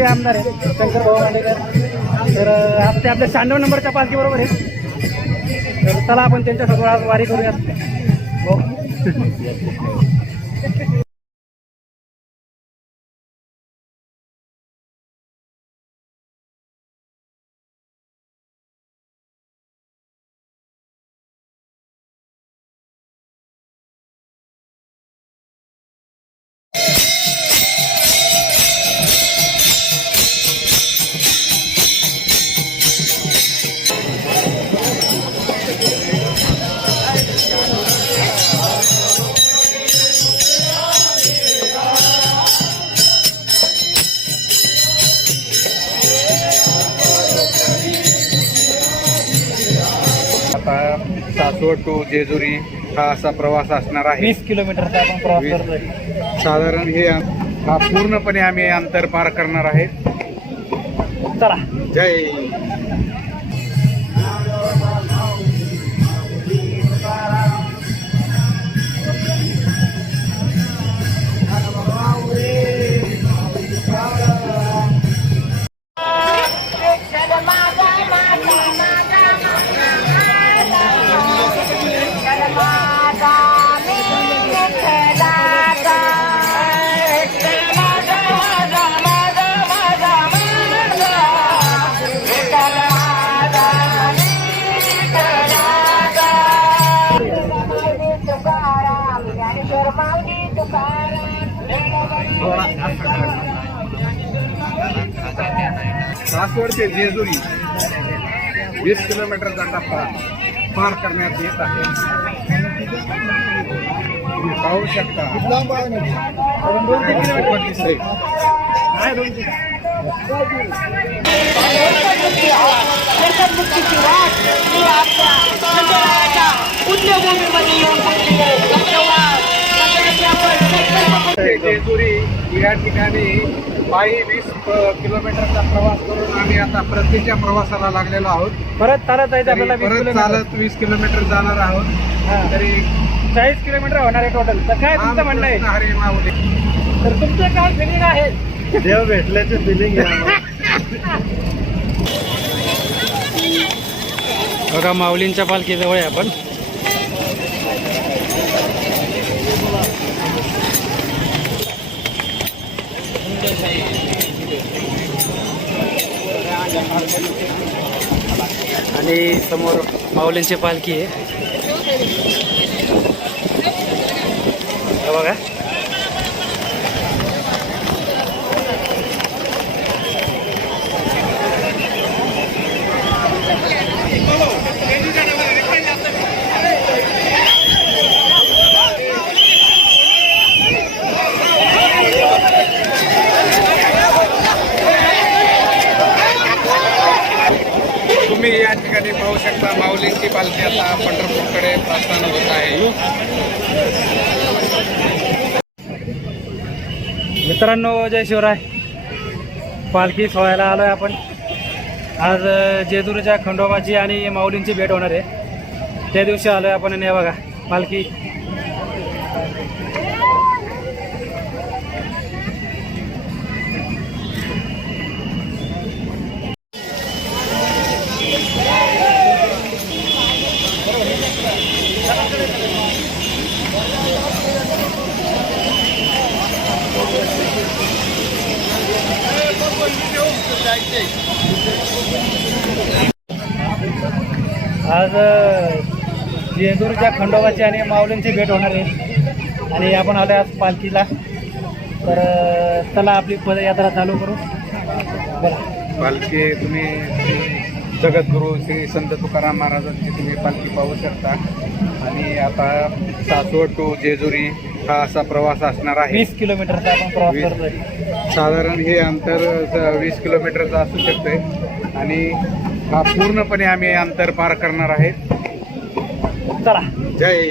माजी आमदार आहेत शंकर भाऊ मांडेकर. तर आज ते आपल्या 96 नंबरच्या पालखी बरोबर आहे. तर चला आपण त्यांच्यासोबत आज वारी करूयात. हो. टू जेजुरी हा असा प्रवास असणार आहे. 20 किलोमीटरचा आपण प्रवास करतोय. साधारण हे हा पूर्णपणे आम्ही अंतर पार करणार आहे. चला. जय. सासवड ते जेजुरी 20 किलोमीटरचा टप्पा पार करण्यात येत आहे. तुम्ही पाहू शकता. जेजुरी या ठिकाणी पायी 20 किलोमीटरचा प्रवास करून आम्ही आता परतीच्या प्रवासाला लागलेलो आहोत. परत चालत जायचं आपल्याला. परत चालत 20 किलोमीटर जाणार आहोत. तरी 40 किलोमीटर होणार आहे टोटल. तर काय तुमचं म्हणणं आहे? हरी माऊली. तर तुमचं काय फिलिंग आहे? देव भेटल्याचं फिलिंग बघा माऊलींच्या पालखीजवळ आहे आपण. आणि समोर माऊलींची पालखी आहे. बघा. तुम्ही या ठिकाणी पाहू शकता माऊलींची पालखी आता पंढरपूरकडे प्रस्थान होत आहे. मित्रांनो, जय शिवराय. पालखी सोहळ्याला आलोय आपण. आज जेजुरीच्या खंडोबाची आणि माऊलींची भेट होणार आहे. त्या दिवशी आलोय आपण. आणि बघा पालखी. आज जेजुरीच्या खंडोबाची आणि माऊलींची भेट होणार आहे. आणि आपण आलो आज पालखीला. तर चला आपली पदयात्रा चालू करू. बरं. पालखी तुम्ही जगद्गुरू श्री संत तुकाराम महाराजांची तुम्ही पालखी पाहू शकता. आणि आता सासवड टू जेजुरी हा असा प्रवास असणार आहे. 20 किलोमीटरचा आपण प्रवास करतोय. साधारण हे अंतर 20 किलोमीटरचं असू शकते. आणि हा पूर्णपणे आम्ही अंतर पार करणार आहे. चला. जय.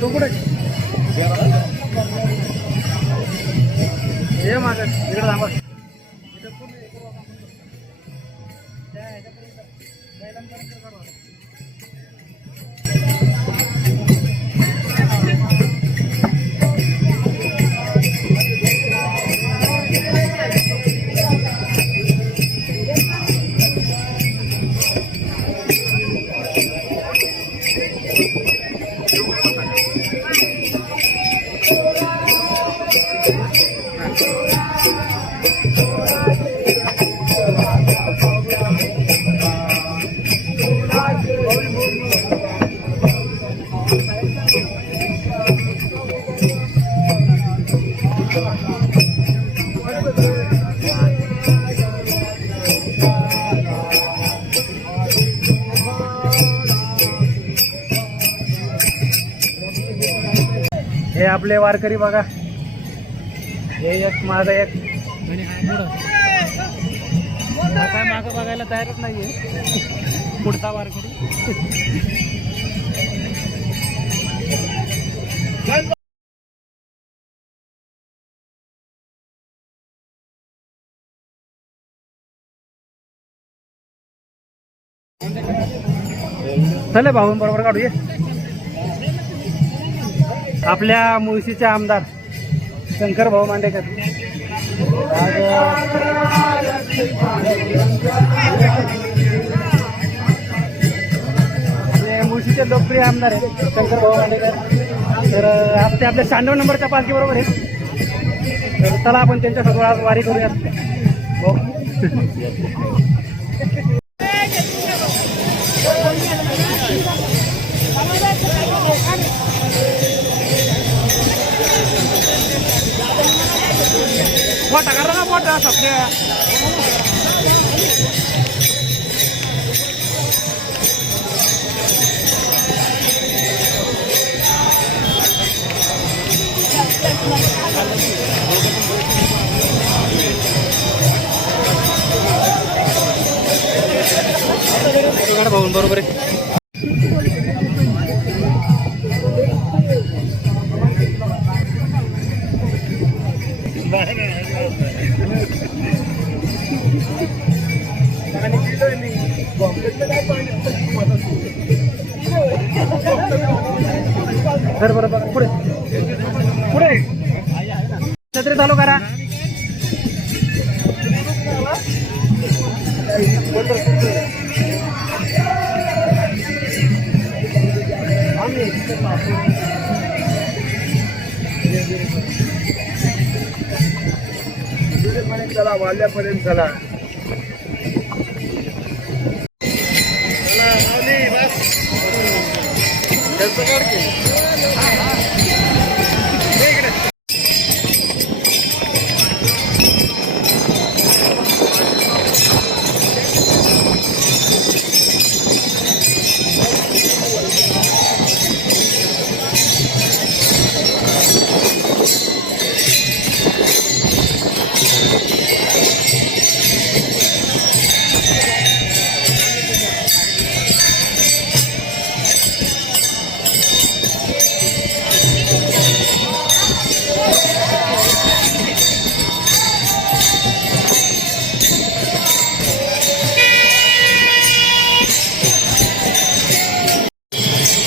तू कुठे ये माग इकडे थांबा. हे आपले वारकरी बघा, हे एक माझा एक काय मागं बघायला तयारच नाहीये पुढचा वारकरी. चले भाऊन बरोबर काढू ये. आपल्या मुळशीचे आमदार शंकर भाऊ मांडेकर आज मुळशीचे लोकप्रिय आमदार आहेत शंकर भाऊ मांडेकर. तर आज ते आपल्या 96 नंबरच्या पालखी बरोबर आहे. तर चला आपण त्यांच्यासोबत आज वारी करूयात. हो मोठा करा ना मोठा सपने. भाऊन बरोबर आहे. सर बरोबर पुढे पुढे छत्री चालू करा. चला वाल्यापर्यंत चला.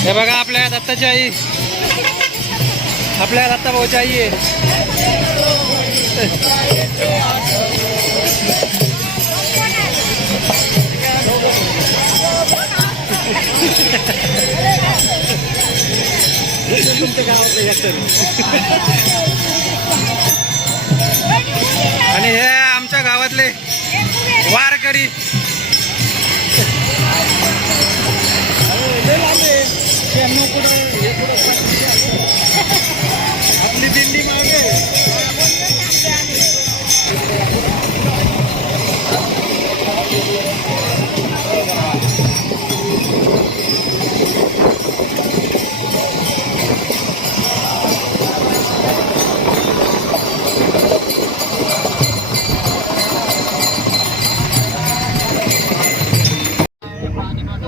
हे बघा आपल्या दत्ताची आई, आपल्या दत्ता भाऊची आई आहे. तुमच्या गावातले आणि हे आमच्या गावातले वारकरी. आपली दिंडी मागे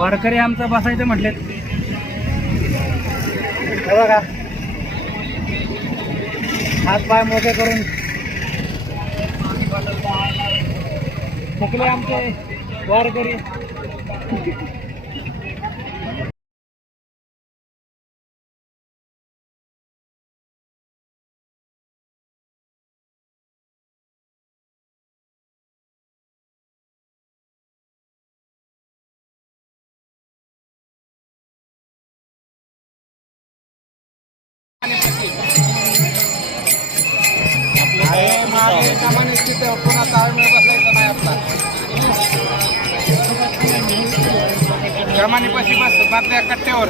वारकरी आमचं बसायचं म्हटलेत. हे बघा हात पाय मोठे करून थकले आमचे वारकरी. पुन्हा ताळमेळ बसायचा नाही आपला. जमानीपाशी बस मधल्या कट्ट्यावर.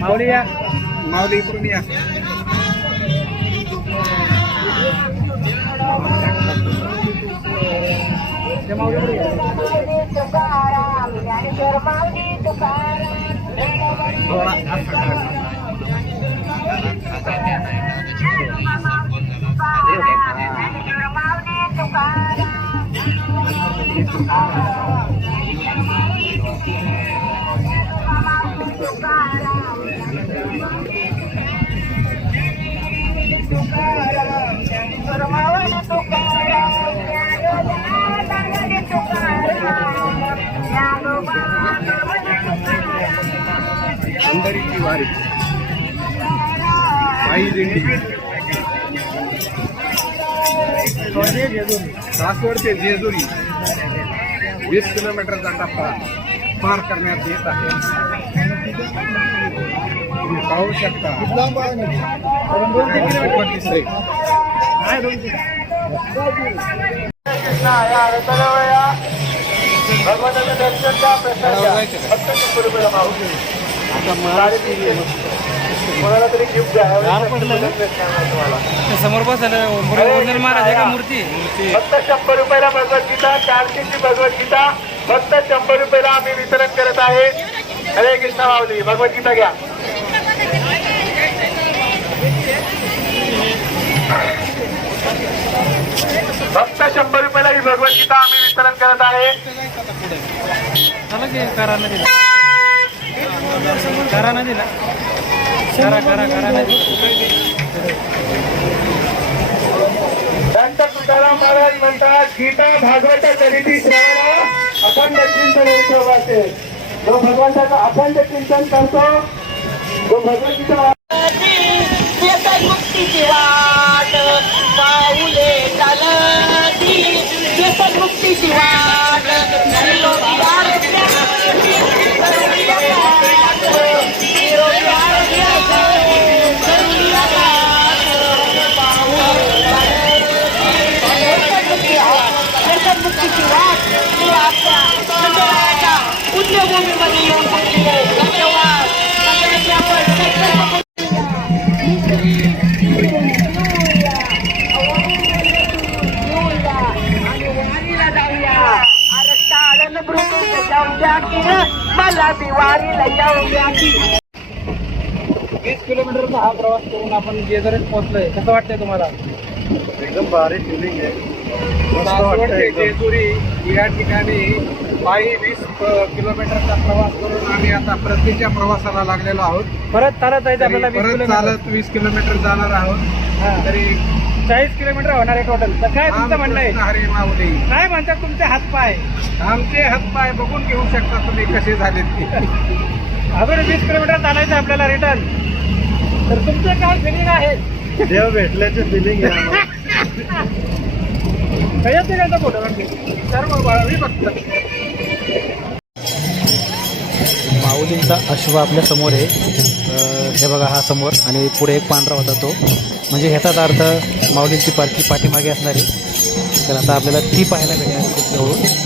माऊली या. माऊली इकडून या. अंधारीची वारी पायी दिंडी सासवड ते जेजुरी 20 किलोमीटरचा टप्पा पार करण्यात येत आहे. तुम्ही पाहू शकता. 2-3 किलोमीटर दिसते. समोर बसलं वंदन महाराज आहे का मूर्ती. फक्त 100 रुपयाला भगवद्गीता, 400ची भगवद्गीता फक्त 100 रुपयाला आम्ही वितरण करत आहे. हरे कृष्ण माऊली. भगवद्गीता घ्या. फक्त 100 रुपयाला ही भगवद्गीता आम्ही वितरण करत आहे. चला की करानं दिला. करानं दिला. करानं दिला. संत तुकाराम महाराज म्हणतात गीता भागवत चरिती श्रवण अखंड चिंतन असेल. जो भगवंताचा अखंड चिंतन करतो तो भगवद्गीता मुक्तीची वाट पाऊले चालती. मुक्तीची वाट मुक्तीची वाट ही आपल्या मंदिराच्या उद्योगभूमीमध्ये येऊन पोहोचली आहे. धन्यवाद. मला बिवारीला जाऊया की. 20 किलोमीटरचा हा प्रवास करून आपण जेजुरीत पोहोचलोय. कसं वाटतंय तुम्हाला. एकदम भारी फिलिंग आहे. सासवड ते जेजुरी या ठिकाणी पायी 20 किलोमीटरचा प्रवास करून आम्ही आता परतीच्या प्रवासाला लागलेलो आहोत. परत चालत जायचं आपल्याला. 20 परत किलोमीटर. चालत 20 किलोमीटर जाणार आहोत. हा. तरी 40 किलोमीटर होणार आहे टोटल. तर काय तुमचं म्हणणं आहे? हरी माऊली. काय म्हणतात तुमचे हातपाय? आमचे हातपाय बघून घेऊ शकता तुम्ही कसे झालेत ते. अजून 20 किलोमीटर चालायचं आपल्याला रिटर्न. तर तुमचं काय फिलिंग आहे? देव भेटल्याचे फिलिंग आहे. कशात निघायचा फोटो सर्व बाळावी बघतात. माऊलींचा अश्व आपल्या समोर आहे. हे बघा हा समोर आणि पुढे एक पांढरा होता तो, म्हणजे ह्याचाच अर्थ माऊलींची पालखी पाठीमागे असणार आहे. तर आता आपल्याला ती पाहायला मिळणार खूप जवळून.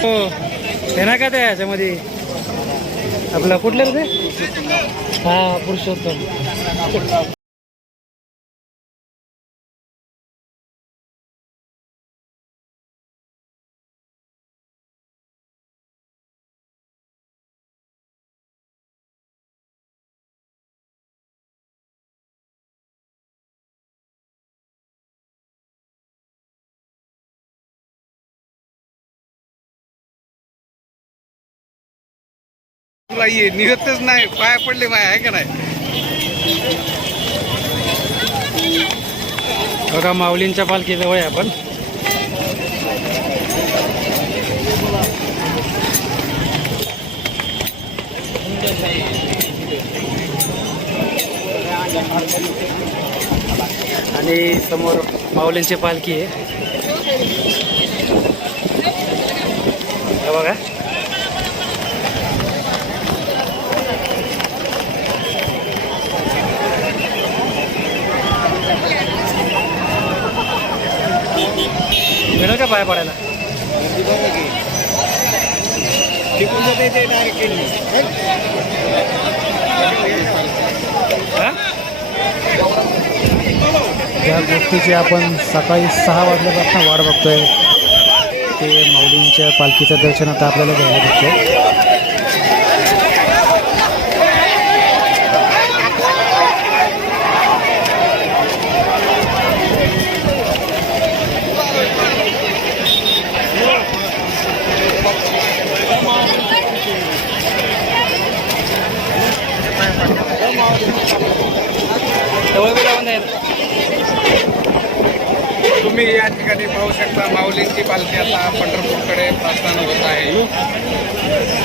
हो हे ना काय ते याच्यामध्ये आपलं कुठलं रे ते? हा पुरुषोत्तम. तुला ये निघतच नाही, पाया पडले बाय आहे का नाही. बघा माऊलींच्या पालखीजवळ आहे आपण. आणि समोर माऊलींची पालखी आहे. हे बघा का पाय पडायला. ज्या गोष्टीची आपण सकाळी 6 वाजल्यापासून वाट बघतोय ते माऊलींच्या पालखीचं दर्शन आता आपल्याला घ्यायला भेटतं. तुम्ही या ठिकाणी पाहू शकता माऊलींची पालखी आता पंढरपूरकडे प्रस्थान होत आहे.